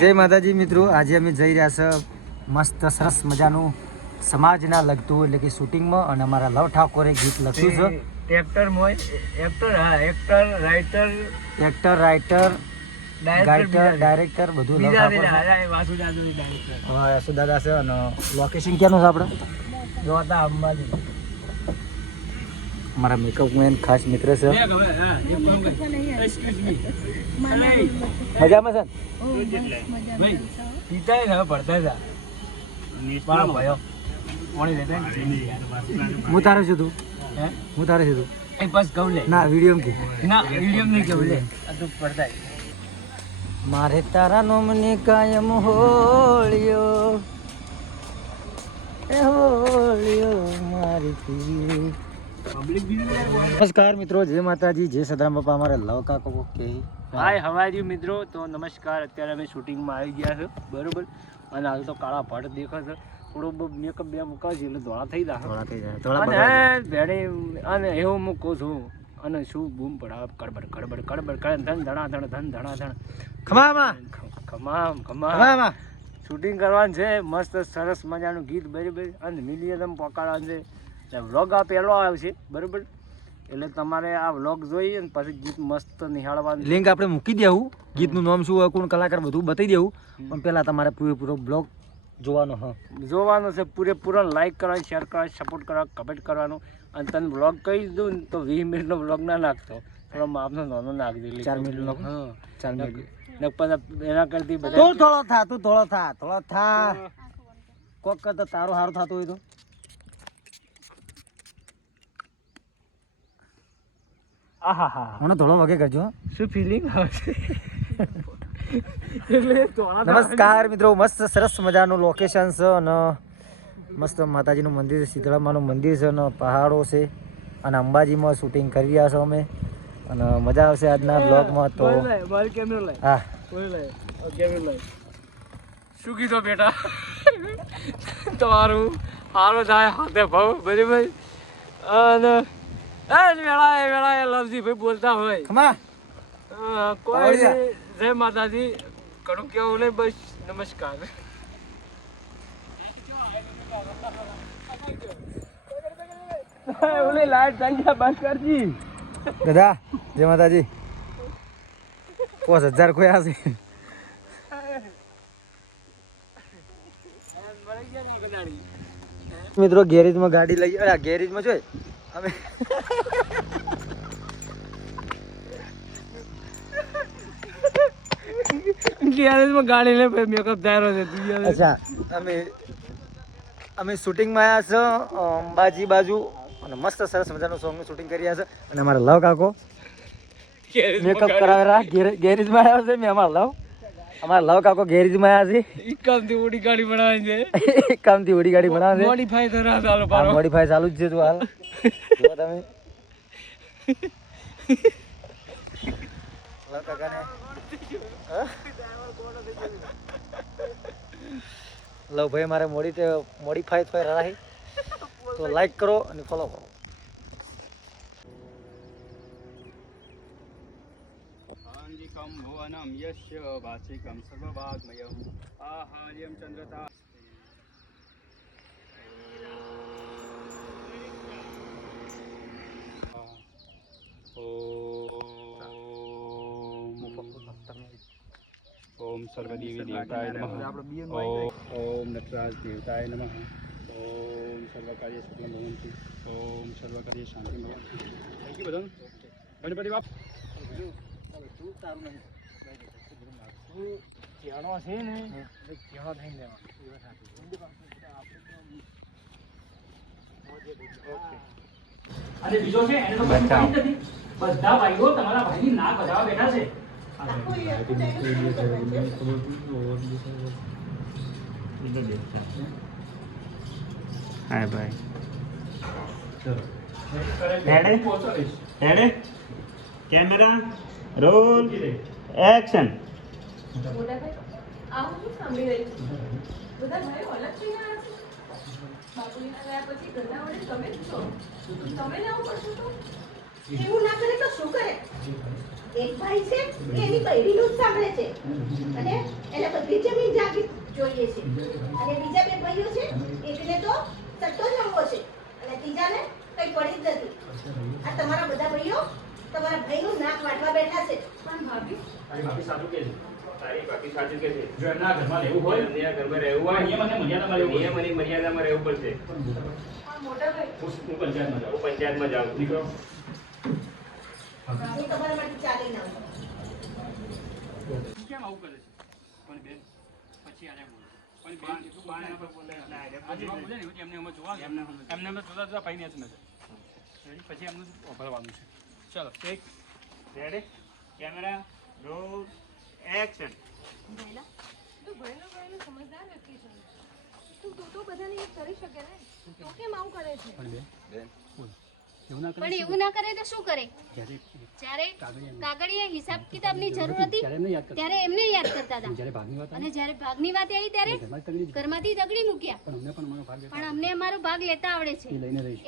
જય માતાજી મિત્રો, આજે અમે જઈ રહ્યા છે મસ્ત સરસ મજાનું સમાજના લગતું એટલે કે શૂટિંગમાં, અને અમારા લવ ઠાકોરે ગીત લખ્યું છે. એક્ટર રાઇટર ડાયરેક્ટર બધું દાદા છે. અને લોકેશન ક્યાંનું છે આપણે? જોતા અંબાજી. અમારા મેકઅપ મેન ખાસ મિત્ર છે. મજામાં છે? હું તારે છું તું ના વિડીયો મારે તારા નોમની કાયમ હોળિયો મારી. નમસ્કાર મિત્રો, જય માતાજી, જય સદારામ બાપા. અમારા લવ કાકો કે હાય હવાજી મિત્રો, તો નમસ્કાર. અત્યારે અમે શૂટિંગમાં આવી ગયા છે બરોબર, અને હાલ તો કાળા ભટ્ટ દેખો છે. થોડો મેકઅપ બે મુકાવશે એટલે ધોળા થઈ જાય. અને એવું મૂકું છું, અને શું બૂમ પડાવ કડબડ કડબડ કડબડ કરે ધન ધણાધણ ધન ધણાધણ ખમામ શૂટિંગ કરવાનું છે. મસ્ત સરસ મજાનું ગીત બરાબર, અને મિલિયન પકડવાનું છે. વ્લોગ આ પહેલો આવશે બરાબર, એટલે તમારે આ વ્લોગ જોઈ અને પછી ગીત મસ્ત નિહાળવાનું. લિંક આપણે મૂકી દેવું, ગીતનું નામ શું હોય, કોણ કલાકાર, બધું બતાવી દેવું. પણ પહેલા તમારે પૂરેપૂરો બ્લોગ જોવાનો છે. પૂરેપૂરો લાઈક કરવાનો, શેર કરવાનો, સપોર્ટ કરવાનો, કમેન્ટ કરવાનું. અને તને વ્લોગ કહી દઉં ને તો 20 મિનિટનો વ્લોગ ના નાખતો, થોડો માપનો નાનો નાખજો. 4 મિનિટનો. હા 4 મિનિટ. એના કરતી બધા તું થોડો થા કોક કરતા તારો સારું થતું હોય તો. મને થોડો વગે કરજો. શું ફિલિંગ આવશે? નમસ્કાર મિત્રો, મસ્ત સરસ મજાનું લોકેશન છે, અને મસ્ત માતાજીનું મંદિર, શીતળામાનું મંદિર છે, અને પહાડો છે, અને અંબાજીમાં શૂટિંગ કરી રહ્યા છો અમે, અને મજા આવશે આજના બ્લોગમાં. તો હા શું કીધો બેટા? તમારું સારું થાય હાથે ભાવ બરાબર. અને વેળાએ લવજી ભાઈ બોલતા હોય કોઈ જય માતાજી ઘણું કેવું નહીં, બસ નમસ્કાર. ઓલી લાઈટ સંખ્યા બંધ કરજી દાદા. જય માતાજી. 5000 ખોયા છે મિત્રો. ગેરેજમાં ગાડી લઈ, અરે ગેરેજમાં જોઈ અમે ગાડી લે મેકઅપ તૈયાર છે. અચ્છા, અમે શૂટિંગમાં આવ્યા છે અંબાજી બાજુ, અને મસ્ત સરસ મજાનું સોંગનું શૂટિંગ કરી રહ્યા છે. અને અમારા લવ કાકો મેકઅપ કરાવેલા ગેરેજમાં આવ્યા છે. મેં અમારા લવ કાકો ગેરેજમાં આવ્યા છે. કામથી ઓડી ગાડી બનાવે છે. મોડીફાઈ ચાલુ જ છે. તું હાલ જો તમે લવ કાકાને લવ ભાઈ મારે મોડીફાઈ થઈ રહી, તો લાઈક કરો અને ફોલો કરો. ભુવનમ યસ્ય વાચિકમ સર્વવાગ્મયમ આહાર્યમ ચંદ્રતા. ઓમ સર્વદેવી દેવતાય નમઃ. ઓમ નટરાજ દેવતાય નમઃ. ઓમ સર્વકાર્ય સફલમ ભવન્તુ. ઓમ સર્વકાર્ય શાંતિ ભવન્તુ. થેન્ક યુ બધાને. ગણપતિ બાપ તારું નહીં ચેણો છે ને, ચેણો થઈને લેવા. બીજો છે એને તો બધા ભાઈઓ તમારા ભાઈની ના બજાવવા બેઠા છે. હા ભાઈ ચલો કેમેરા રોલ એક્શન. એવું ના કરે તો શું કરે? એક ભાઈ છે એની બૈરીનું જ સાંભળે છે અને એને બધી જમીન જાગીર જોઈએ છે અને બીજા બે ભાઈઓ છે એકને તો સટ્ટો જમવો છે અને ત્રીજાને કઈ પડી જ નથી. આ તમારા બધા ભાઈઓ તમારા ભાઈનું નાક વાટવા બેઠા છે. પણ ભાભી તારી ભાભી સાચું કે છે. તારી ભાભી સાચું કે છે. જો એમના ઘરમાં રહેવું હોય, એમના ઘરમાં રહેવું હોય, નિયમ અને મર્યાદામાં રહેવું, નિયમ અને મર્યાદામાં રહેવું પડશે. પણ મોટા ભાઈ હું પંચાયતમાં જાઉં. હું પંચાયતમાં જાઉં. નીકળો. હું તમારા માટે ચાલી ના આવું. કેમ આવું કરે છે? પણ બેન પછી આને બોલો. પણ બેન એટલું બાણ પર બોલે એટલે આજે બોલે ને એમને અમે જોવા એમને અમે જોતા ભાઈ ને જ નથી. પછી એમનું ઓભળવાનું છે. ચલો એક રેડી કેમેરા રોલ એક્શન. ભૈલા, તું ભણેલો સમજદાર વ્યક્તિ છે. તું બધાને એક કરી શકે ને. તો કેમ આવું કરે છે? પણ એવું ના કરે તો શું કરે? જ્યારે કાગળિયા હિસાબ કિતાબની જરૂર હતી ત્યારે એમને યાદ કરતા હતા અને જ્યારે ભાગની વાત આવી ત્યારે ઘરમાંથી તગડી મૂક્યા. પણ અમને અમારો ભાગ લેતા આવડે છે,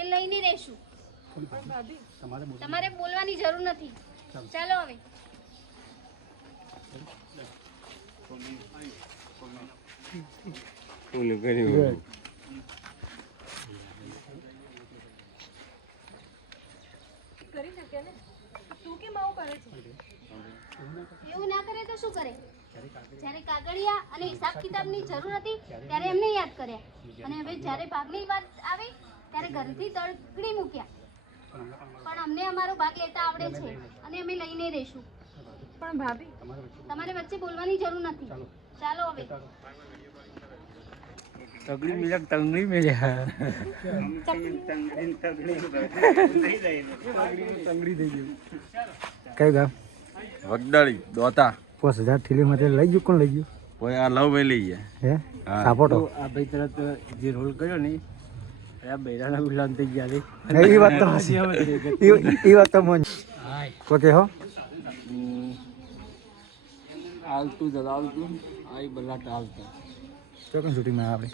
એ લઈને રહેશું. પણ ભાભી તમારે બોલવાની જરૂર નથી. ચાલો હવે. કરી શકે ને. તું કેમ આવું કરે છે? એવું ના કરે તો શું કરે? જ્યારે કાગળિયા અને હિસાબ કિતાબની જરૂર હતી ત્યારે એમને યાદ કર્યા અને હવે જ્યારે ભાગની વાત આવી ત્યારે ઘરથી તગડી મૂક્યા. પણ અમને અમારો ભાગ લેતા આવડે છે અને અમે લઈને રહીશું. પણ ભાભી તમારે વચ્ચે બોલવાની જરૂર નથી. ચાલો હવે. તગડી મિલ્યા તંગડી મિલ્યા કયું ગામ? વગડાળી દોતા 5000 થેલીમાંથી લઈ ગયું? કોણ લઈ ગયું? કોઈ આ લવ લઈ ગયા હે હા. સાપોટો. આ ભાઈ તરત જે રોલ કર્યો ને આ બૈરાના ગુલામ થઈ ગયા રે. એ વાત તો હશે. એ વાત તો મન કોકે હો હાલતું જલાવતું આઈ બલા ટાલતું. ચોકન શૂટિંગમાં આપણે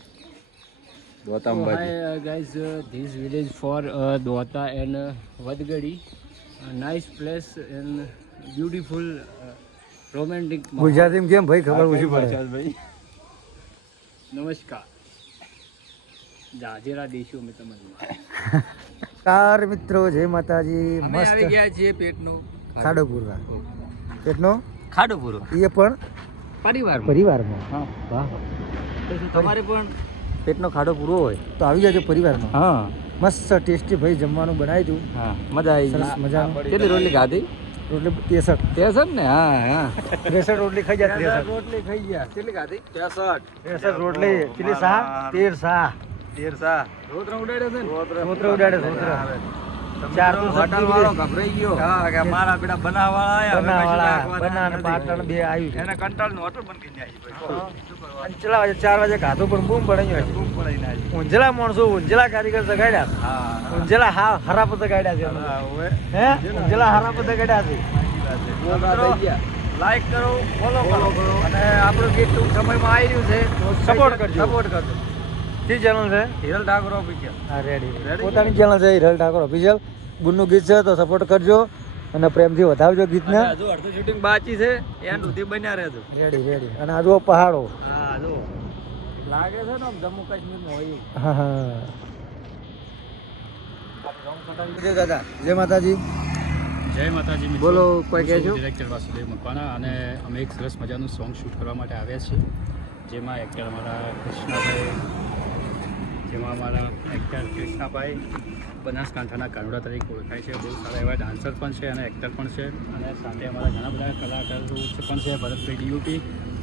દોતા Ambaji. Hi guys, this village for Dwata and Vadgadi. Nice place and beautiful romantic. ગુજરાતીમાં કેમ ભાઈ ખબર ઓછી પડે? ભાઈ નમસ્કાર. જાજેરા દેશો મેં તમને કાર મિત્રો જય માતાજી. અમે આવી મસ્ત ગયા છીએ પેટનો ખાડો પૂરવા. પેટનો ખાડો પૂરો એ પણ પરિવારમાં. પરિવારમાં. હા. વાહ. તમારે પણ પેટનો ખાડો પૂરો હોય તો આવી જાજો પરિવારમાં. હા મસ્ત ટેસ્ટી ભાઈ જમવાનું બનાવી દઉં. હા મજા આવી સરસ મજાનું. કેટલી રોટલી ખાધી? રોટલી 63. તે છે ને હા હા 63 રોટલી ખાઈ જાય. 63 રોટલી ખાઈ ગયા. કેટલી ખાધી? 63 રોટલી કેટલી શાહ? 13 શાહ. 13 સા રોતરા ઉડાડે છે ને રોતરા ઉડાડે છે, રોતરા. ચાર તો હોટલ વાળો ગભરાઈ ગયો હા કે મારા બેટા બનાવવાળા આયા હવે કશું બનાવાળા રાખવાનું બના અને નથી. પાટણ બે આવ્યું. એને કંટાળ નું હોટલ બંધ કરી નાખી અને ચલા વાગે 4 વાગે ખાધું પણ બૂમ પડી હોય. રૂમ પડાઈ નાખી ઊંઝલા માણસો ઊંઝલા કારીગર જગાડ્યા. હા ઊંઝલા હા હરાપ જગાડ્યા છે. હા હવે હે ઊંઝલા હરાપ જગાડ્યા છે. લાઈક કરો ફોલો કરો અને આપણું ગીત ટૂંક સમયમાં આવી રહ્યું છે સપોર્ટ કરજો. સપોર્ટ કરજો. કી ચેનલ છે? હિરલ ઠાકોર ઓફિશિયલ. હા રેડી. પોતાની ચેનલ છે હિરલ ઠાકોર ઓફિશિયલ. ગુણનું ગીત છે તો સપોર્ટ કરજો અને પ્રેમથી વધાવજો ગીતને. હજુ અડધું શૂટિંગ બાકી છે એન્ડ સુધી બન્યા રહેજો. Ready ready. અને આ જુઓ પહાડો. હા જો લાગે છે ને આમ જમ્મુ કાશ્મીરમાં હોય એવું. હા હા. જય દાદા જય માતાજી. જય માતાજી મિત્રો. બોલો, કોઈ કહેજો? હું છું ડિરેક્ટર વાસુદેવ મકવાણા અને અમે એક સરસ મજાનું સોંગ શૂટ કરવા માટે આવ્યા છીએ જેમાં એક્ટર કૃષ્ણાભાઈ બનાસકાંઠાના કાનુડા તરીકે ઓળખાય છે. બહુ સારા એવા ડાન્સર પણ છે અને એક્ટર પણ છે અને સાથે અમારા ઘણા બધા કલાકારો પણ છે. ભરતભાઈ ડીયુપી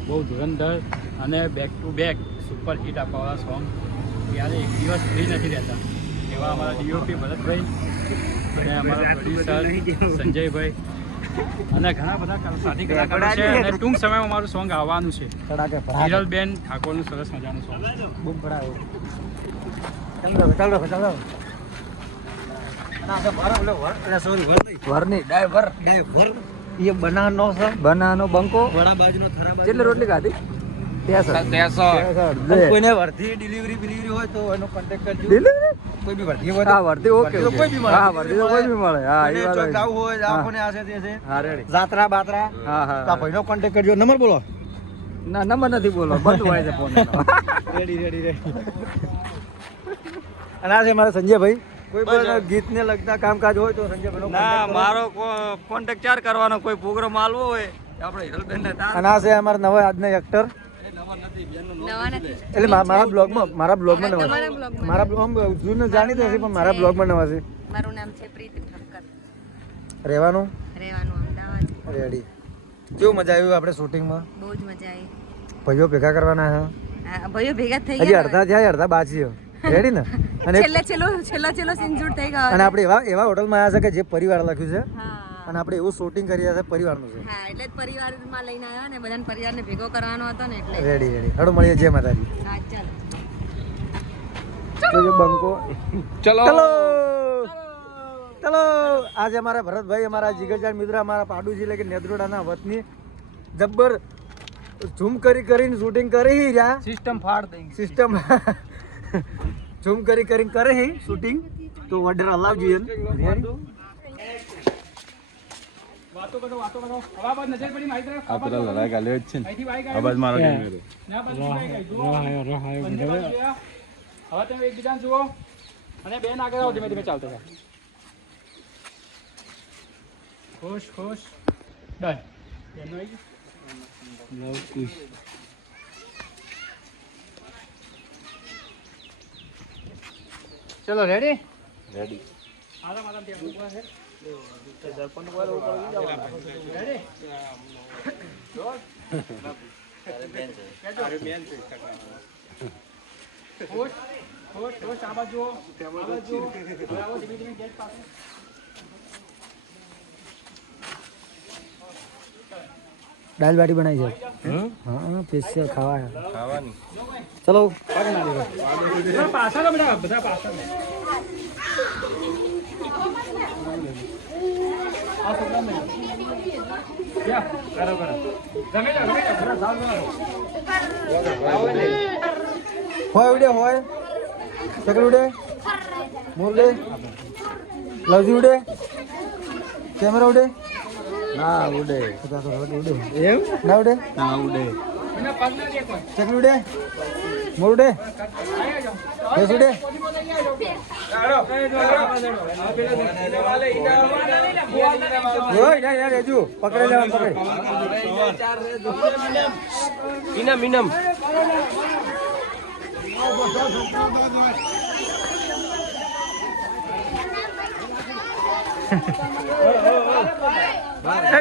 બહુ ધુરંધર અને back to back super hit આપવાવાળા સોંગ ક્યારે એક દિવસ ફ્રી નથી રહેતા એવા અમારા ડીયુપી ભરતભાઈ અને અમારા પ્રોડ્યુસર સંજયભાઈ અને ઘણા બધા સાથી કલાકારો છે અને ટૂંક સમયમાં અમારું સોંગ આવવાનું છે. તડાકે ભરાકે. હિરલબેન ઠાકોરનું સરસ મજાનું સોંગ. બૂમ પડાવો. ચાલો ચાલો. ના તો ભરો લે વર. એટલે સોરી વર નહીં. વરની ડ્રાઈવર એ બનાનો છે. બનાનો બંકો વડા બાજુનો થરા બાજુ. કેટલી રોટલી ખાધી? અને કોઈને વર્ધી ડિલિવરી હોય તો એનો કોન્ટેક્ટ કરજો. કોઈ બી વર્ધી હોય હા વર્ધી ઓકે વર્ધી તો કોઈ બી મળે. હા વર્ધી તો કોઈ બી મળે હા એ કોઈને વાત ચોક હોય. જાવું હોય દવાખાને આ છે તે છે હા રેડી જાત્રા બાત્રા હા તો આ હા ભાઈનો કોન્ટેક્ટ કરજો. નંબર બોલો. ના નંબર નથી બોલો બંધ હોય છે ફોન રેડી. અને આ છે મારા સંજયભાઈ. કોઈ પણ ગીતને લગતા કામકાજ હોય તો સંજયભાઈનો ના contact કરો. મારો કોન્ટેક્ટ ચાર કરવાનો કોઈ પ્રોગ્રામ આલવો હોય આપણે હિરલબેન ને અને આ છે અમારા નવા આજના એક્ટર. એટલે મારા બ્લોગમાં નવા છે. મારા બ્લોગ જૂનું જાણીતો હશે પણ મારા બ્લોગમાં નવા છે. મારું નામ છે પ્રીતિ ઠક્કર, રહેવાનું રહેવાનું અમદાવાદ. રેડી. કેવું મજા આવ્યું આપણે શૂટિંગમાં? બહુ જ મજા આવી. ભાઈઓ ભેગા કરવાના છે. ભાઈઓ ભેગા થઈ હજી ગયા. અડધા થયા અડધા બાકી છે. રેડી ને? અને છેલ્લો સીન શૂટ થઈ ગયો. અને આપણે એવા હોટલમાં આવ્યા છે કે જે પરિવાર લખ્યું છે હા અને આપણે એવું શૂટિંગ કરી રહ્યા છે પરિવારનું છે. હા એટલે જ પરિવારમાં લઈને આવ્યા ને બધાને પરિવારને ભેગો કરવાનો હતો ને એટલે. રેડી. હડો મળીએ જય માતાજી. હા ચાલ. જોજો બંકો. ચલો. આજે અમારા ભરતભાઈ અમારા જીગરજાન મિત્ર અમારા પાડુજી એટલે કે નેદ્રોડાના વતની જબ્બર ઝૂમ કરીને શૂટિંગ કરી રહ્યા. સિસ્ટમ ફાડ દઈ સિસ્ટમ ઝૂમ કરીને કરે હી શૂટિંગ તો ઓર્ડર અલાવજો એમ. હવે તમે એકબીજાને જુઓ અને બેન આગળ આવો ધીમે ચાલતો જાય. ખુશ ડન. ચલો રેડી. આરામ ત્યાં ઊભા છે. રેડી. ખુશ આ બાજુ આવો ધીમે ગેટ પાસે. દાલ બાટી બનાવી છે. હા સ્પેશિયલ ખાવાની. ચલો પાછળ બધા પાછળ. હોય ઉડે હોય ચકલી ઉડે મોર ઉડે લવજી ઉડે કેમેરા ઉડે ના ઉડે ઉડે એમ ના ઉડે ના ઉડે ચકલી ઉડે મોર ઉડે ભેંસ ઉડે રેજુ પકડે જવાનું પકડે ઇનમ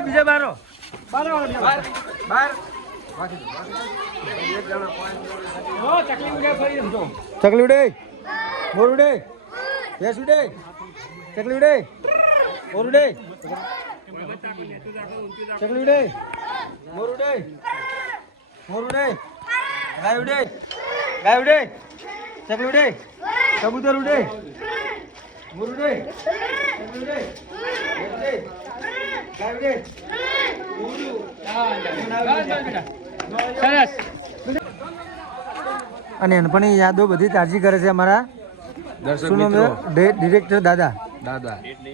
બીજા બારો ચકલી ઉડે મોર ઉડે ભેંસ ઉડે ચકલી ઉડે મોર ઉડે ચકલી ઉડે મોર ઉડે ગાય ઉડે ચકલી ઉડે કબૂતર ઉડે મોર ઉડે ચકલી ઉડે ગાય ઉડે સરસ. અને એનપણની યાદો બધી તાજી કરે છે અમારા શું નામ છે? ડિરેક્ટર દાદા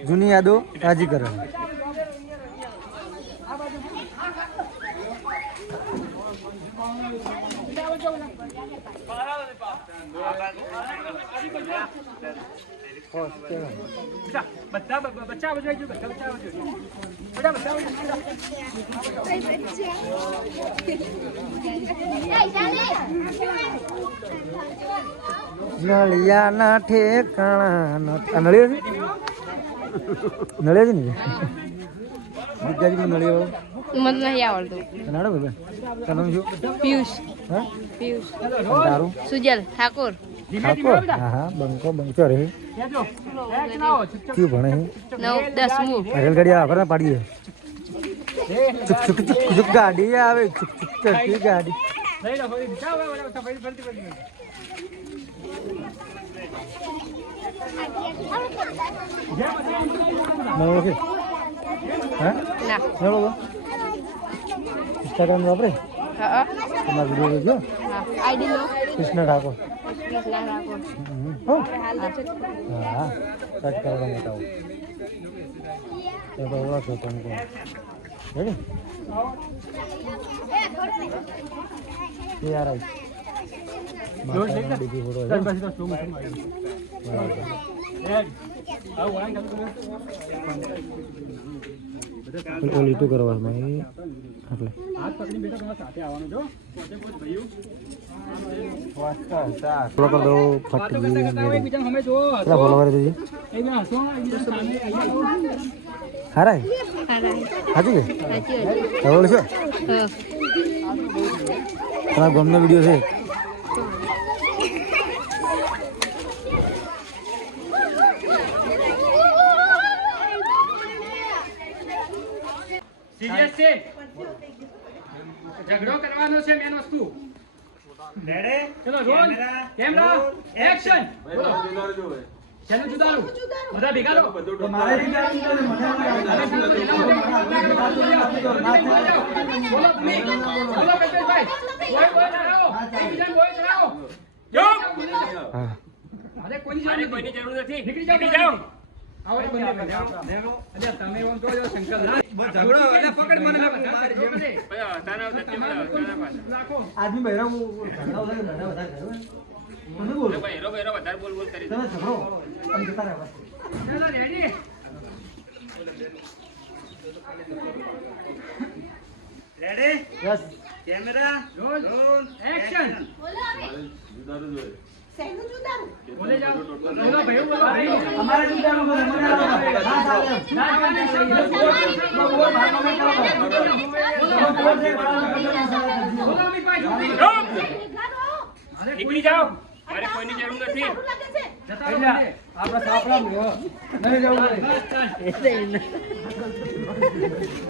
જૂની યાદો તાજી કરે છે. બધા બચ્ચા બજાઈ ગયું. બધા નળિયાના ઠેકાણા નળિયો છે ને દીકરીમાં નળિયો મને નહીં આવડતું. નાડો બધા તારું શું પિયુષ હા પિયુષ તારું સુજલ ઠાકોર ઠાકોર હા બંકો રે ક્યું ભણે છે 9-10 રેલગાડી આવે ને પાડીએ ચુક ગાડી આવે ચુક કરતી ગાડી ઓકે હા ના ઇન્સ્ટાગ્રામ વાપરે તમારો વિડીયો જોજો. આઈડી લો કૃષ્ણ ઠાકોર. કેટલા રાખો હો? હા સર્ચ કરવા બતાવો. એ તો ઓળખો તમે કોણ. રેડી? યાર બીજી ફોટો છે. ઓલી તું કરવા એટલે ફોલો કર દો ફટકી કેટલા ફોલોવર છે હારાય હાજી કે કેવળ છે તમારા ગામનો વિડીયો છે સિરિયસ છે ઝઘડો કરવાનો છે મેન વસ્તુ રેડી ચલો રોલ કેમેરા એક્શન ચાલો જુદારું બધા ભેગા લો મારે બોલો કલ્પેશભાઈ બોય ચલાવો બીજા બોય ચલાવો જો અરે કોઈની જરૂર નથી નીકળી જાઓ આવો બંને જાઓ અરે તમે એમ કહો છો શંકર ઝઘડો એટલે પકડ મને રાખો આદમી બહેરા વધારે બોલ કરી તમે ઝઘડો પણ જતા રહો ચલો ready ready yes camera roll action શેનું જુદારું? બોલે જાઓ બોલો ભાઈ અમારે જુદારું બોલો મને ના ચાલે બોલો અમિતભાઈ નીકળી જાઓ મારે કોઈની જરૂર નથી સારું લાગે છે? જતા રહો આપણા સાપડા નહીં જવું